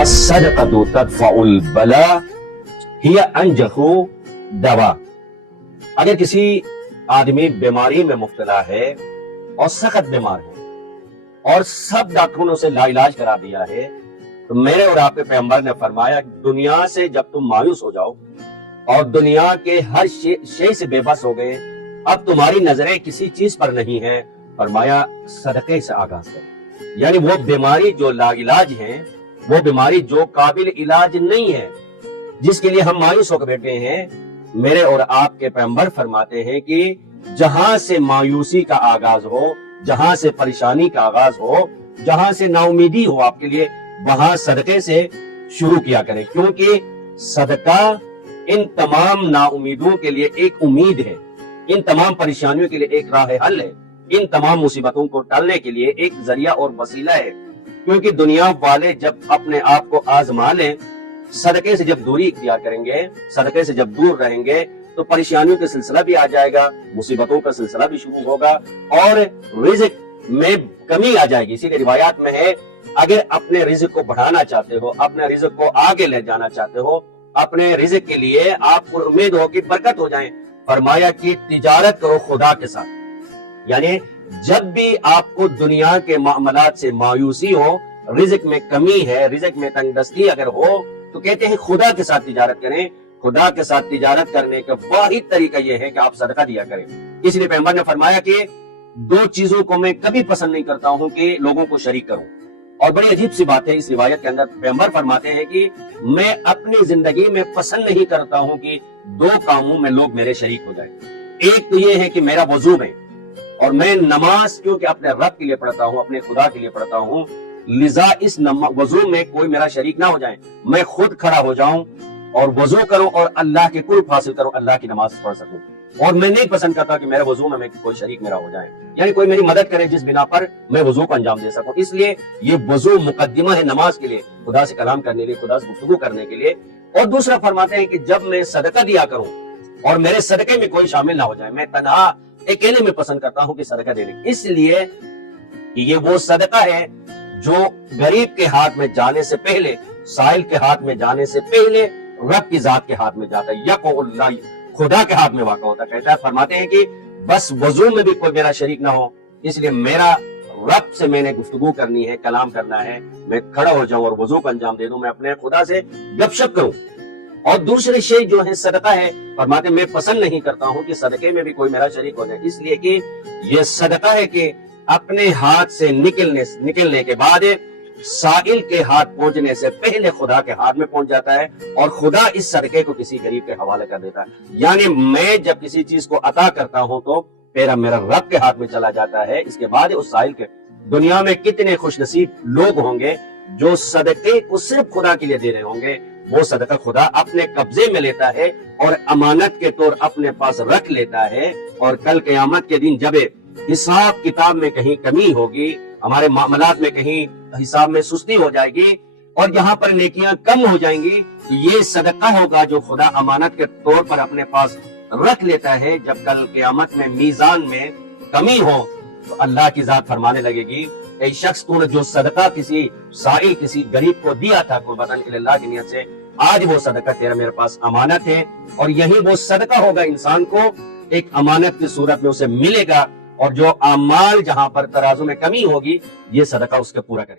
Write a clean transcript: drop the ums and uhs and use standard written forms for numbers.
الصدقۃ تدفع البلا ہی انجح دوا۔ اگر کسی آدمی بیماری میں مبتلا ہے اور سخت بیمار ہے اور سب ڈاکٹروں نے اسے لا علاج کرا دیا ہے، تو میرے اور آپ کے پیغمبر نے فرمایا دنیا سے جب تم مایوس ہو جاؤ اور دنیا کے ہر شے سے بے بس ہو گئے، اب تمہاری نظریں کسی چیز پر نہیں ہیں، فرمایا صدقے سے آغاز کرو۔ یعنی وہ بیماری جو لا علاج ہے، وہ بیماری جو قابل علاج نہیں ہے، جس کے لیے ہم مایوس ہو کے بیٹھے ہیں، میرے اور آپ کے پیغمبر فرماتے ہیں کہ جہاں سے مایوسی کا آغاز ہو، جہاں سے پریشانی کا آغاز ہو، جہاں سے نا امیدی ہو آپ کے لیے، وہاں صدقے سے شروع کیا کریں، کیونکہ صدقہ ان تمام نا امیدوں کے لیے ایک امید ہے، ان تمام پریشانیوں کے لیے ایک راہ حل ہے، ان تمام مصیبتوں کو ٹالنے کے لیے ایک ذریعہ اور وسیلہ ہے۔ کیونکہ دنیا والے جب اپنے آپ کو آزما لیں، صدقے سے جب دوری اختیار کریں گے، صدقے سے جب دور رہیں گے، تو پریشانیوں کا سلسلہ بھی آ جائے گا، مصیبتوں کا سلسلہ بھی شروع ہوگا اور رزق میں کمی آ جائے گی۔ اسی لیے روایات میں ہے اگر اپنے رزق کو بڑھانا چاہتے ہو، اپنے رزق کو آگے لے جانا چاہتے ہو، اپنے رزق کے لیے آپ کو امید ہو کہ برکت ہو جائیں، فرمایا کہ تجارت کرو خدا کے ساتھ۔ یعنی جب بھی آپ کو دنیا کے معاملات سے مایوسی ہو، رزق میں کمی ہے، رزق میں تنگ دستی اگر ہو، تو کہتے ہیں خدا کے ساتھ تجارت کریں۔ خدا کے ساتھ تجارت کرنے کا واحد طریقہ یہ ہے کہ آپ صدقہ دیا کریں۔ اس لیے پیغمبر نے فرمایا کہ دو چیزوں کو میں کبھی پسند نہیں کرتا ہوں کہ لوگوں کو شریک کروں۔ اور بڑی عجیب سی بات ہے اس روایت کے اندر، پیغمبر فرماتے ہیں کہ میں اپنی زندگی میں پسند نہیں کرتا ہوں کہ دو کاموں میں لوگ میرے شریک ہو جائیں۔ ایک تو یہ ہے کہ میرا وضو میں، اور میں نماز کیونکہ اپنے رب کے لیے پڑھتا ہوں، اپنے خدا کے لیے پڑھتا ہوں، لذا اس وضو میں کوئی میرا شریک نہ ہو جائے، میں خود کھڑا ہو جاؤں اور وضو کروں اور اللہ کے قرب حاصل کروں، اللہ کی نماز پڑھ سکوں۔ اور میں نہیں پسند کرتا کہ میرے وضو میں کوئی شریک میرا ہو جائے، یعنی کوئی میری مدد کرے جس بنا پر میں وضو کو انجام دے سکوں۔ اس لیے یہ وضو مقدمہ ہے نماز کے لیے، خدا سے کلام کرنے کے لیے، خدا سے گفتگو کرنے کے لیے۔ اور دوسرا فرماتے ہیں کہ جب میں صدقہ دیا کروں اور میرے صدقے میں کوئی شامل نہ ہو جائے، میں تنہا اکیلے میں پسند کرتا ہوں کہ صدقہ دینے، اس لیے یہ وہ صدقہ ہے جو غریب کے ہاتھ میں جانے سے پہلے، سائل کے ہاتھ میں جانے سے پہلے رب کی ذات کے ہاتھ میں جاتا ہے، یقو اللہ، خدا کے ہاتھ میں واقع ہوتا ہے۔ کہتا ہے، فرماتے ہیں کہ بس وضو میں بھی کوئی میرا شریک نہ ہو، اس لیے میرا رب سے میں نے گفتگو کرنی ہے، کلام کرنا ہے، میں کھڑا ہو جاؤں اور وضو کو انجام دے دوں، میں اپنے خدا سے گپ شپ کروں۔ اور دوسری شے جو ہے صدقہ ہے، فرماتے میں پسند نہیں کرتا ہوں کہ صدقے میں بھی کوئی میرا شریک ہو جائے، اس لیے کہ یہ صدقہ ہے کہ اپنے ہاتھ سے نکلنے کے بعد سائل کے ہاتھ پہنچنے سے پہلے خدا کے ہاتھ میں پہنچ جاتا ہے، اور خدا اس صدقے کو کسی غریب کے حوالے کر دیتا ہے۔ یعنی میں جب کسی چیز کو عطا کرتا ہوں تو میرا رب کے ہاتھ میں چلا جاتا ہے، اس کے بعد اس سائل کے۔ دنیا میں کتنے خوش نصیب لوگ ہوں گے جو صدقے کو صرف خدا کے لیے دے رہے ہوں گے، وہ صدقہ خدا اپنے قبضے میں لیتا ہے اور امانت کے طور اپنے پاس رکھ لیتا ہے، اور کل قیامت کے دن جب حساب کتاب میں کہیں کمی ہوگی، ہمارے معاملات میں کہیں حساب میں سستی ہو جائے گی اور یہاں پر نیکیاں کم ہو جائیں گی، تو یہ صدقہ ہوگا جو خدا امانت کے طور پر اپنے پاس رکھ لیتا ہے۔ جب کل قیامت میں میزان میں کمی ہو تو اللہ کی ذات فرمانے لگے گی، اے شخص تو نے جو صدقہ کسی سائل، کسی غریب کو دیا تھا قربتاً اللہ کی نیت سے، آج وہ صدقہ تیرا میرے پاس امانت ہے، اور یہی وہ صدقہ ہوگا انسان کو ایک امانت کی صورت میں اسے ملے گا، اور جو اعمال جہاں پر ترازو میں کمی ہوگی یہ صدقہ اس کے پورا کرے۔